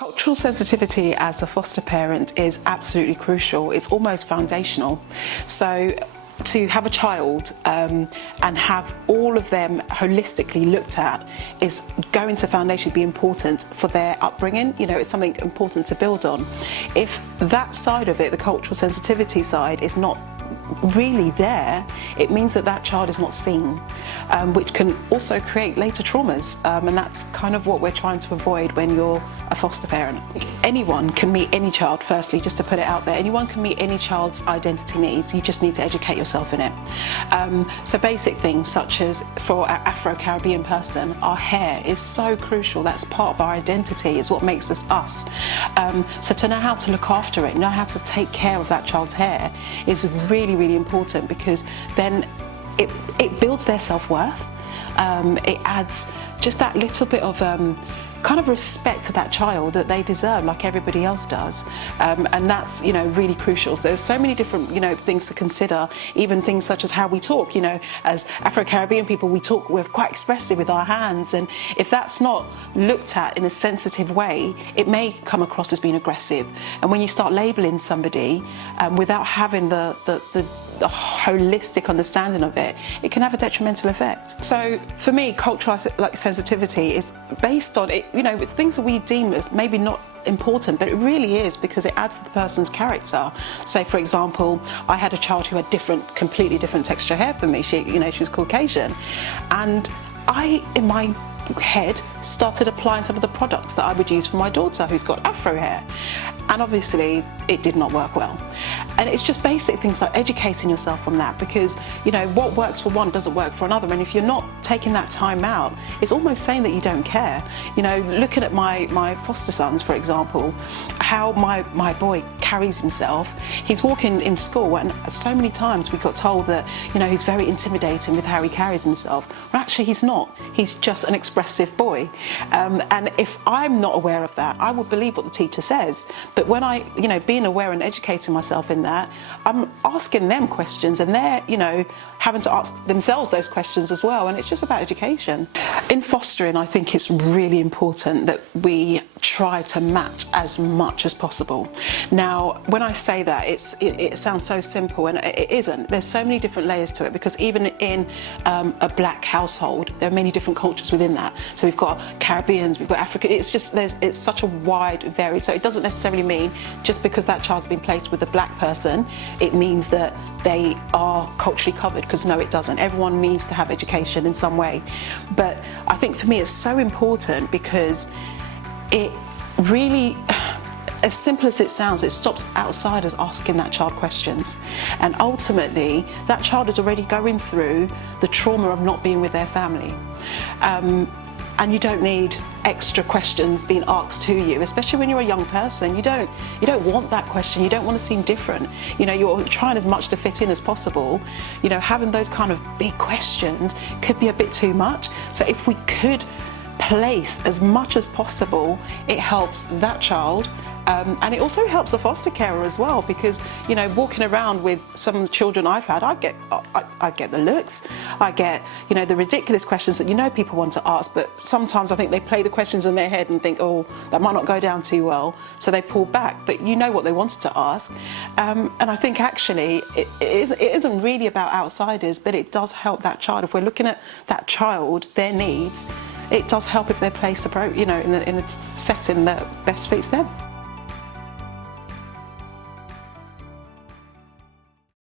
Cultural sensitivity as a foster parent is absolutely crucial. It's almost foundational. So to have a child and have all of them holistically looked at is going to foundationally be important for their upbringing. You know, it's something important to build on. If that side of it, the cultural sensitivity side, is not really there, it means that that child is not seen, which can also create later traumas, and that's kind of what we're trying to avoid when you're a foster parent. Anyone can meet any child, firstly, just to put it out there. Anyone can meet any child's identity needs. You just need to educate yourself in it. So basic things such as, for an Afro-Caribbean person, our hair is so crucial. That's part of our identity. It's what makes us us. So to know how to look after it, know how to take care of that child's hair is really important, because then it builds their self-worth. It adds just that little bit of kind of respect to that child that they deserve, like everybody else does, and that's, you know, really crucial. There's so many different, you know, things to consider, even things such as how we talk. You know, as Afro-Caribbean people, we're quite expressive with our hands, and if that's not looked at in a sensitive way, it may come across as being aggressive. And when you start labeling somebody without having the holistic understanding of it, it can have a detrimental effect. So for me, cultural sensitivity is based on it, you know, with things that we deem as maybe not important, but it really is, because it adds to the person's character. Say, for example, I had a child who had completely different texture hair from me. She was Caucasian, and I, in my head, started applying some of the products that I would use for my daughter who's got afro hair, and obviously it did not work well. And it's just basic things like educating yourself on that, because, you know, what works for one doesn't work for another, and if you're not taking that time out, it's almost saying that you don't care. You know, looking at my foster sons, for example, how my boy carries himself. He's walking in school, and so many times we got told that, you know, he's very intimidating with how he carries himself. Well, actually he's not. He's just an expressive boy. And if I'm not aware of that, I will believe what the teacher says. But when I, you know, being aware and educating myself in that, I'm asking them questions, and they're, you know, having to ask themselves those questions as well. And it's just about education. In fostering, I think it's really important that we try to match as much as possible. Now, when I say that, it sounds so simple, and it isn't. There's so many different layers to it, because even in a black household, there are many different cultures within that. So we've got Caribbeans, we've got Africa. It's just, it's such a wide varied. So it doesn't necessarily mean just because that child's been placed with a black person, it means that they are culturally covered, because no, it doesn't. Everyone needs to have education in some way. But I think for me it's so important, because it really, as simple as it sounds, it stops outsiders asking that child questions. And ultimately, that child is already going through the trauma of not being with their family. And you don't need extra questions being asked to you, especially when you're a young person. You don't want that question. You don't want to seem different. You know, you're trying as much to fit in as possible. You know, having those kind of big questions could be a bit too much. So if we could place as much as possible, it helps that child. And it also helps the foster carer as well, because, you know, walking around with some children I've had, I get the looks, I get, you know, the ridiculous questions that, you know, people want to ask, but sometimes I think they play the questions in their head and think, oh, that might not go down too well, so they pull back. But you know what they wanted to ask, and I think actually it isn't really about outsiders, but it does help that child. If we're looking at that child, their needs, it does help if they're placed, you know, in a setting that best fits them.